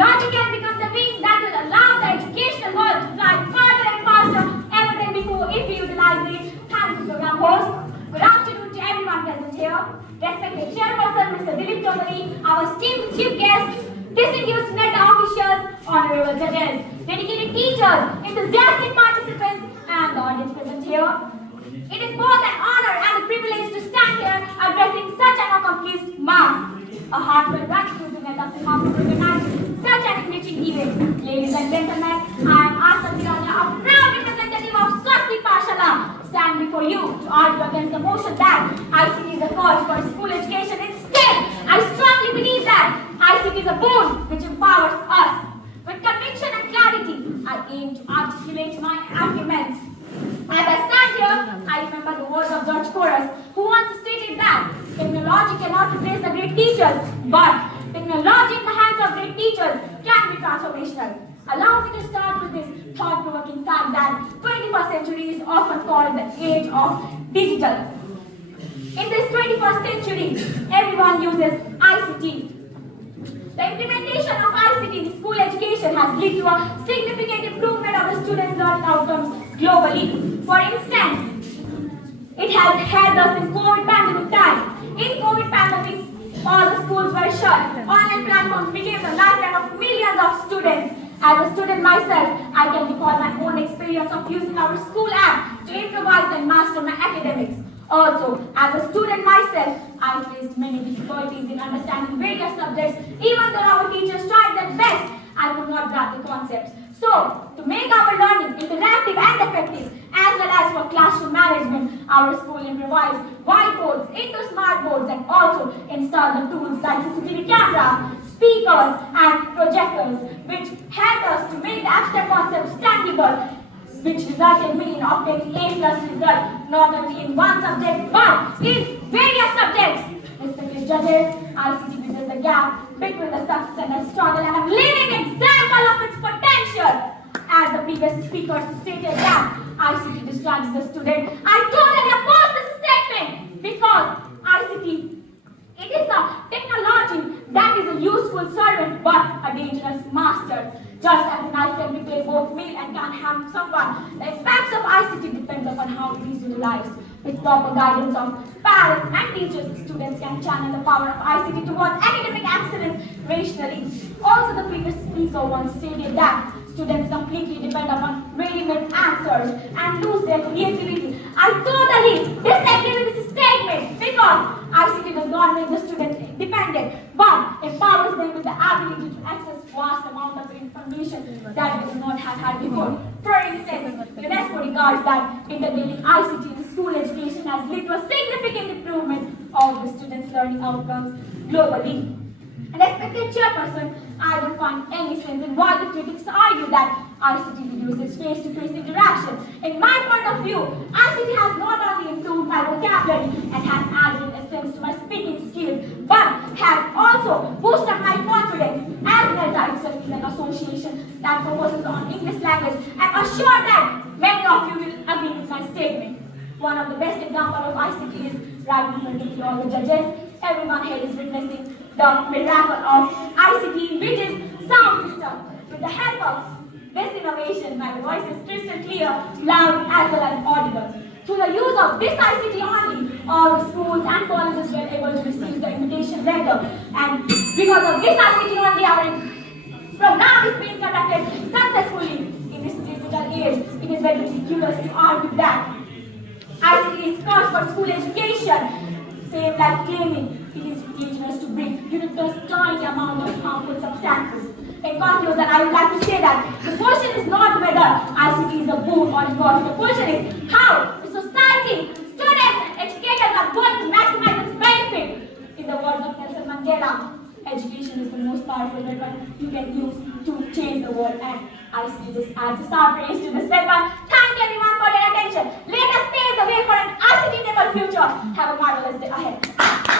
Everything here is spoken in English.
Technology can become the wing that will allow the educational world to fly further and faster ever than before if we utilize it. Thank you, program host. Good afternoon to everyone present here. Respected Chairperson, Mr. Dilip Chaudhary, our esteemed chief guests, distinguished NET officials, honorable judges, dedicated teachers, enthusiastic participants, and the audience present here. It is both an honor and a privilege to stand here addressing such an accomplished mass. A heartfelt gratitude to NET for organizing such an enriching event. Ladies and gentlemen, I am Ashtha, a proud representative of Swastik Pashala, stand before you to argue against the motion that ICT is a cause for school education. Instead, I strongly believe that ICT is a boon which empowers us. With conviction and clarity, I aim to articulate my arguments. As I stand here, I remember the words of George Chorus, who once stated that technology cannot replace the great teachers, but technology in the hands of great teachers can be transformational. Allow me to start with this thought-provoking fact that 21st century is often called the age of digital. In this 21st century, everyone uses ICT. The implementation of ICT in school education has led to a significant improvement of the students' learning outcomes globally. For instance, it has helped us in COVID pandemic time. In COVID pandemic, all the schools were shut. Online platforms became the lifeline of millions of students. As a student myself, I can recall my own experience of using our school app to improvise and master my academics. Also, as a student myself, I faced many difficulties in understanding various subjects. Even though our teachers tried their best, I could not grasp the concepts. So, to make our learning interactive and effective, as well as for classroom management, our school improvised whiteboards into smart boards and also installed the tools like CCTV cameras, speakers, and projectors, which helped us to make the abstract concepts tangible, which resulted me in obtaining A+ result not only in one subject but in various subjects. Respected judges, ICT bridges the gap between the success and the struggle, and a living example of its potential. As the previous speakers stated that ICT distracts the student, I totally oppose this statement because ICT, it is a technology that is a useful servant but a dangerous master. Just as a knife can prepare both meal and can harm someone, the impacts of ICT depends upon how it is utilized. With proper guidance of parents and teachers, students can channel the power of ICT towards academic excellence rationally. Also, the previous speaker once stated that students completely depend upon ready-made answers and lose their creativity. I totally disagree with this statement because ICT does not make the students dependent but empowers them with the ability to access vast amount of information that they do not have had before. For instance, UNESCO regards that integrating ICT in school education has led to a significant improvement of the students' learning outcomes globally. Respected Chairperson, I don't find any sense in why the critics argue that ICT reduces face-to-face interaction. In my point of view, ICT has not only improved my vocabulary and has added a sense to my speaking skills, but has also boosted my confidence. As NELTA itself is an association that focuses on English language, and assure that many of you will agree with my statement. One of the best examples of ICT is right in front of you, all the judges. Everyone here is witnessing the miracle of ICT, which is sound system. With the help of this innovation, my voice is crystal clear, loud, as well as audible. Through the use of this ICT only, all the schools and colleges were able to receive the invitation letter. And because of this ICT only, our program is being conducted successfully in this digital age. It is very ridiculous to argue that ICT is cause for school education. Same like claiming it is dangerous to breathe due to the tiny amount of harmful substances. In conclusion, I would like to say that the question is not whether ICT is a boon or a cause. The question is how the society, students, and educators are going to maximize its benefit. In the words of Nelson Mandela, education is the most powerful weapon you can use to change the world, and ICT just adds a sharp edge to this weapon. Thank everyone for their attention. Let us pave the way for an ICT-enabled future. Have a marvelous day ahead.